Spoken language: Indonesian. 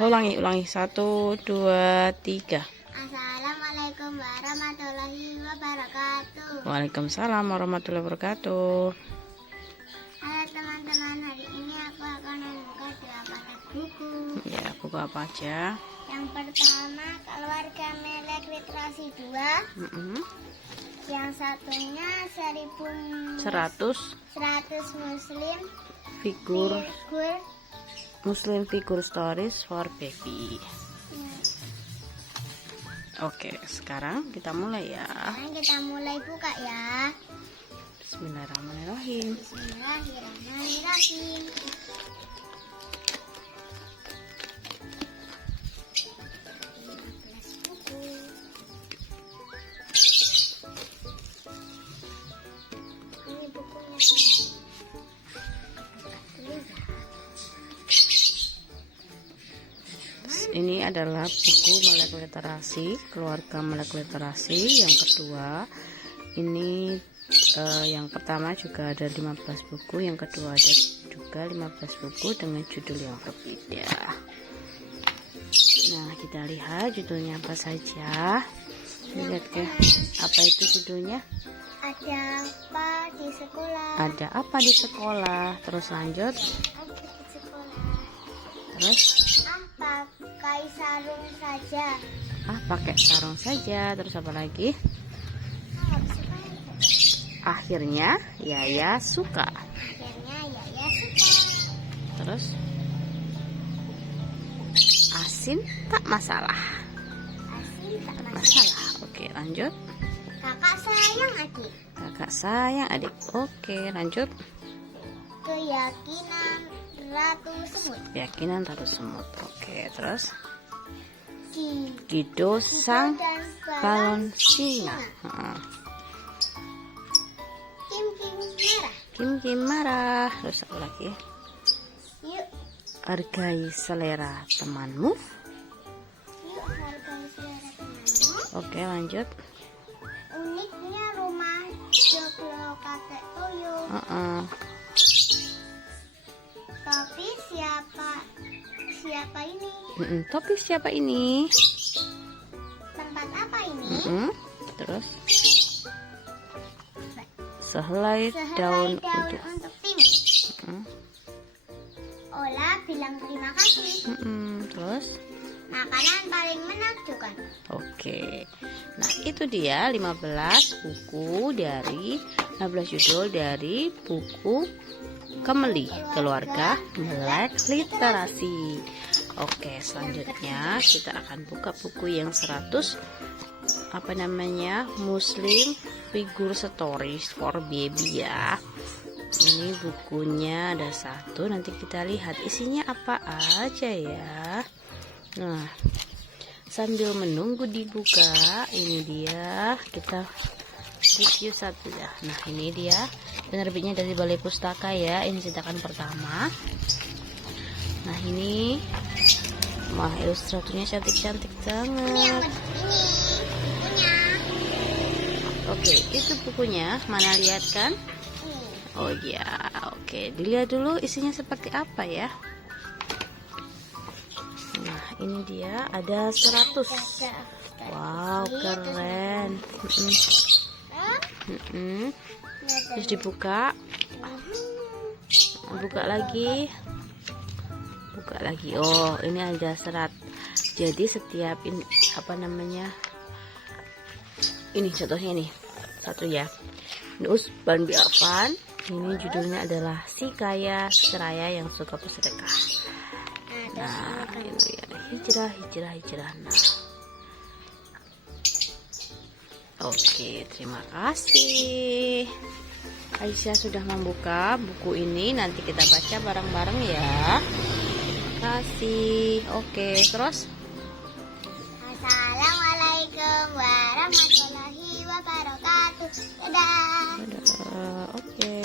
Ulangi. 1, 2, 3. Assalamualaikum warahmatullahi wabarakatuh. Waalaikumsalam warahmatullahi wabarakatuh. Halo teman-teman, hari ini aku akan membuka 8 buku. Ya, buku apa aja? Yang pertama, Keluarga Melek Literasi 2. Yang satunya 100 Muslim Figure Stories for Baby. Oke, sekarang kita mulai ya. Sekarang kita mulai buka ya. Bismillahirrahmanirrahim. Bismillahirrahmanirrahim. Ini bukunya. Ini adalah buku Melek Literasi, Keluarga Melek Literasi yang kedua. Ini yang pertama juga ada 15 buku, yang kedua ada juga 15 buku dengan judul yang berbeda. Nah, kita lihat judulnya apa saja. Lihat ke, apa itu judulnya? Ada apa di sekolah? Ada apa di sekolah? Terus lanjut. Ada di sekolah. Terus? Pakai sarung saja. Pakai sarung saja. Terus apa lagi? Akhirnya Yaya suka. Terus? Asin tak masalah. Oke, lanjut. Kakak sayang adik. Kakak sayang adik. Oke, lanjut. Keyakinan Ratu Semut. Keyakinan Ratu Semut. Oke, terus. Kido sang balon singa. Kim marah. Terus apa lagi? Yuk Hargai selera temanmu. hargai selera temanmu. Oke, lanjut. Uniknya rumah joglo kakek Toyo. Tapi siapa ini? Topi siapa ini? Tempat apa ini? Terus sehelai daun untuk Timi. Ola bilang terima kasih. Terus Makanan paling menakjubkan. oke. Nah, itu dia 15 buku dari 15 judul dari buku Kemeli, Keluarga Melek Literasi. Oke, selanjutnya kita akan buka buku yang 100 Muslim Figure Stories for Baby ya. Ini bukunya ada 1, nanti kita lihat isinya apa aja ya. Nah, sambil menunggu dibuka, ini dia, kita review satu ya. Nah, ini dia penerbitnya dari Balai Pustaka ya. Ini cetakan pertama. Nah, ini ilustratornya cantik-cantik banget. Bukunya. Oke, itu bukunya. Mana, lihat kan? Oh ya, oke. Dilihat dulu isinya seperti apa ya. Nah, ini dia ada 100. Wow, keren. Terus dibuka. Buka lagi. Oh, ini ada serat. Jadi setiap ini ini contohnya nih. Satu ya. Nus Ban Biafan. Ini judulnya adalah Si Kaya Seraya yang Suka Bersedekah. Nah, ini ya. Hijrah. Nah. Oke, terima kasih. Aisyah sudah membuka buku ini. Nanti kita baca bareng-bareng ya. Terima kasih. Oke, terus. Assalamualaikum warahmatullahi wabarakatuh. Dadah. Oke.